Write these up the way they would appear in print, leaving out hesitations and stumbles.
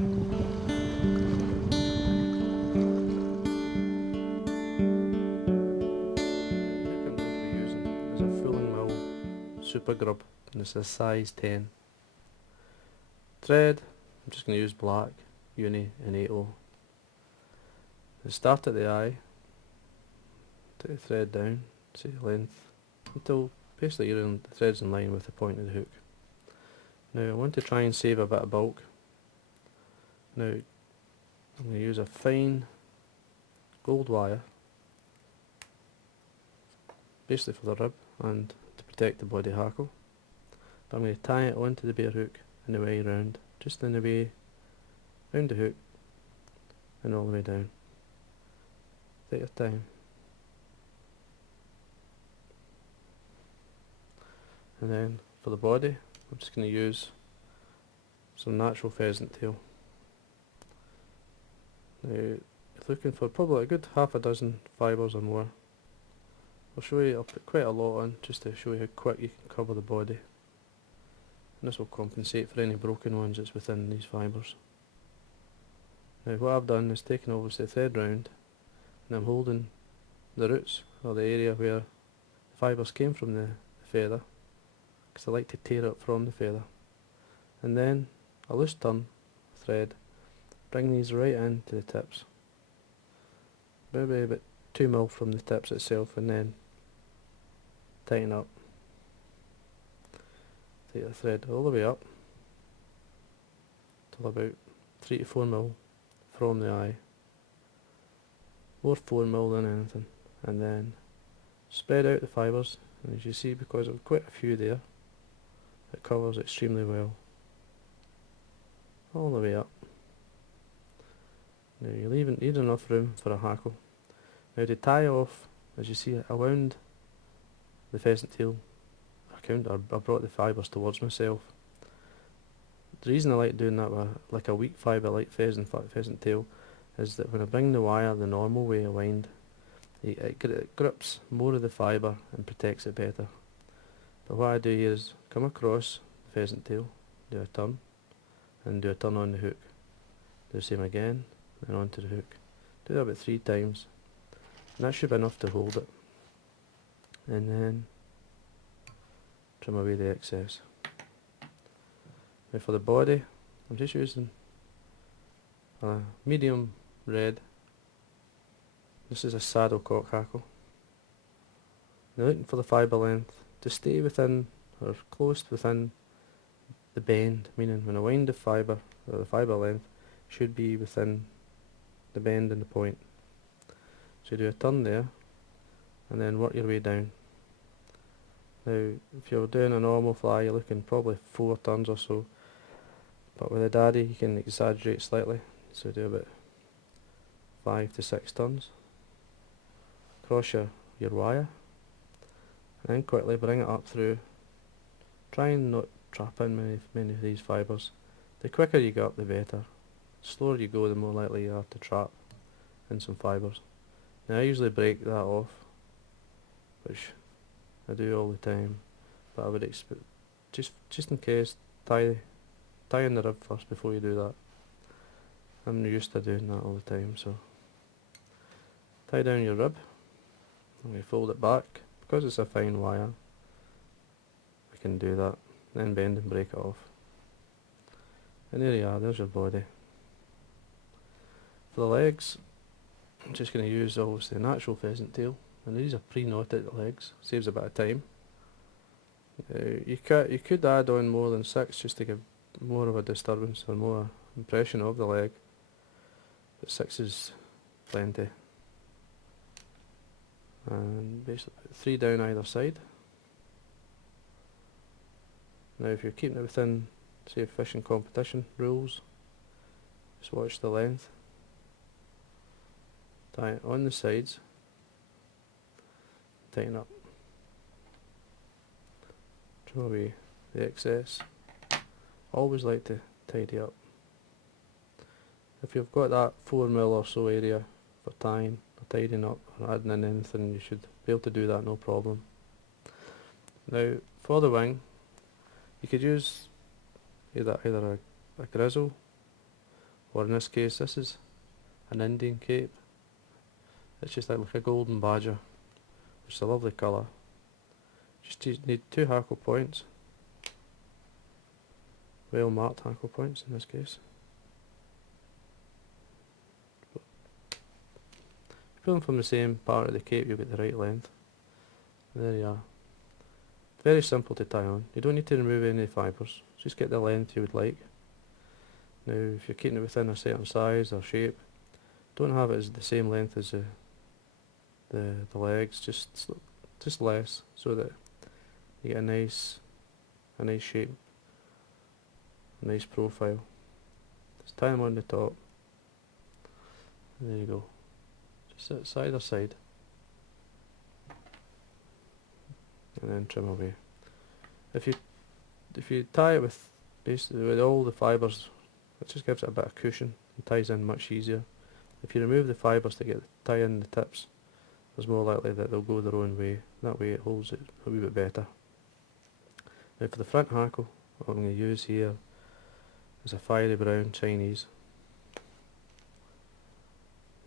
I'm going to be using is a Fulling Mill Super Grub, and it's a size 10. Thread, I'm just going to use black, uni and 8O. Start at the eye, take the thread down, see the length, until basically the thread's in line with the point of the hook. Now I want to try and save a bit of bulk. Now I'm going to use a fine gold wire, basically for the rib and to protect the body hackle. But I'm going to tie it onto the bare hook in the way round, just in the way round the hook and all the way down. Take your time. And then for the body, I'm just going to use some natural pheasant tail. Now, you're looking for probably a good half a dozen fibres or more. I'll show you, I'll put quite a lot on just to show you how quick you can cover the body. And this will compensate for any broken ones that's within these fibres. Now what I've done is taken obviously the thread round, and I'm holding the roots, or the area where the fibres came from the feather, because I like to tear it from the feather. And then a loose turn thread, bring these right into the tips, maybe about 2mm from the tips itself, and then tighten up. Take the thread all the way up till about 3 to 4mm from the eye, more 4mm than anything, and then spread out the fibres, and as you see, because of quite a few there, it covers extremely well all the way up. Now you need enough room for a hackle. Now to tie off, as you see, I wound the pheasant tail, I brought the fibres towards myself. The reason I like doing that with like a weak fibre like pheasant tail is that when I bring the wire the normal way I wind, it grips more of the fibre and protects it better. But what I do here is come across the pheasant tail, do a turn, and do a turn on the hook. Do the same again, then onto the hook. Do that about 3 times, and that should be enough to hold it. And then trim away the excess. Now for the body, I'm just using a medium red. This is a saddle cock hackle. Now looking for the fibre length to stay within, or close within, the bend, meaning when I wind the fibre, or the fibre length should be within the bend and the point. So you do a turn there, and then work your way down. Now if you're doing a normal fly, you're looking probably 4 turns or so, but with a daddy you can exaggerate slightly, so do about 5 to 6 turns. Cross your wire, and then quickly bring it up through. Try and not trap in many of these fibres. The quicker you get up the better. The slower you go, the more likely you are to trap in some fibres. Now I usually break that off, which I do all the time, but I would expect, just in case, tie in the rib first before you do that. I'm used to doing that all the time, so tie down your rib, and we fold it back. Because it's a fine wire, we can do that, then bend and break it off. And there you are, there's your body. For the legs, I'm just going to use obviously a natural pheasant tail, and these are pre-knotted legs, saves a bit of time. You could add on more than 6 just to give more of a disturbance or more impression of the leg, but 6 is plenty. And basically 3 down either side. Now if you're keeping it within, say, fishing competition rules, just watch the length. Tie it on the sides, tighten up, trim away the excess. Always like to tidy up. If you've got that 4mm or so area for tying or tidying up or adding in anything, you should be able to do that no problem. Now for the wing, you could use either a grizzle or in this case this is an Indian cape. It's just like a golden badger, which is a lovely colour. Just need 2 hackle points, well marked hackle points in this case. If you pull them from the same part of the cape, you'll get the right length. And there you are. Very simple to tie on. You don't need to remove any fibres, just get the length you would like. Now if you're keeping it within a certain size or shape, don't have it as the same length as the legs, just less, so that you get a nice shape, a nice profile. Just tie them on the top. There you go. Just sit side or side, and then trim away. If you tie it with basically with all the fibres, it just gives it a bit of cushion and ties in much easier. If you remove the fibres to tie in the tips, it's more likely that they'll go their own way. That way it holds it a wee bit better. Now for the front hackle, what I'm going to use here is a fiery brown Chinese.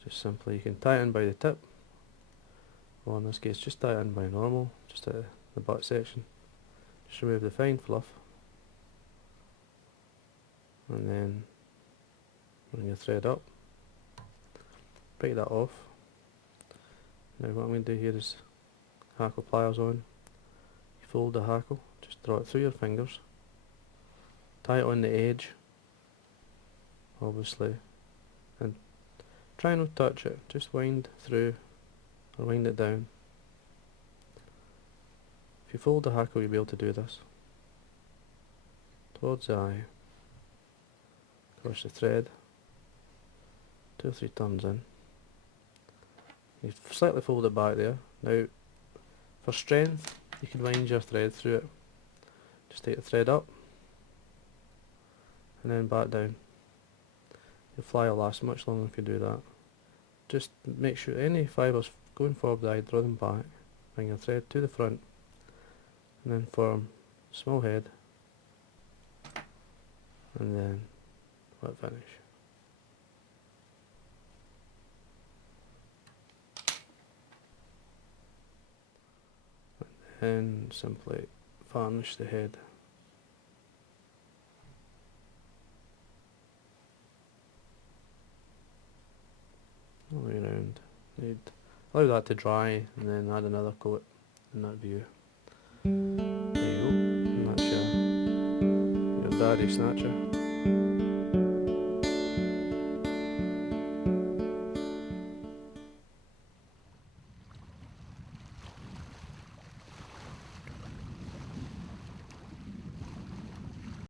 Just simply, you can tie it in by the tip, or in this case just tie it in by normal, just at the butt section. Just remove the fine fluff, and then bring your thread up, break that off. Now what I'm going to do here is hackle pliers on. You fold the hackle, just draw it through your fingers, tie it on the edge, obviously, and try not to touch it, just wind through or wind it down. If you fold the hackle, you'll be able to do this. Towards the eye, across the thread, 2 or 3 turns in. You slightly fold it back there. Now, for strength, you can wind your thread through it. Just take the thread up, and then back down. Your fly will last much longer if you do that. Just make sure any fibres going forward the eye, draw them back, bring your thread to the front, and then form a small head, and then let finish. And then simply varnish the head. All the way around. Allow that to dry and then add another coat in that view. There you go. And that's your Davie Snatcher.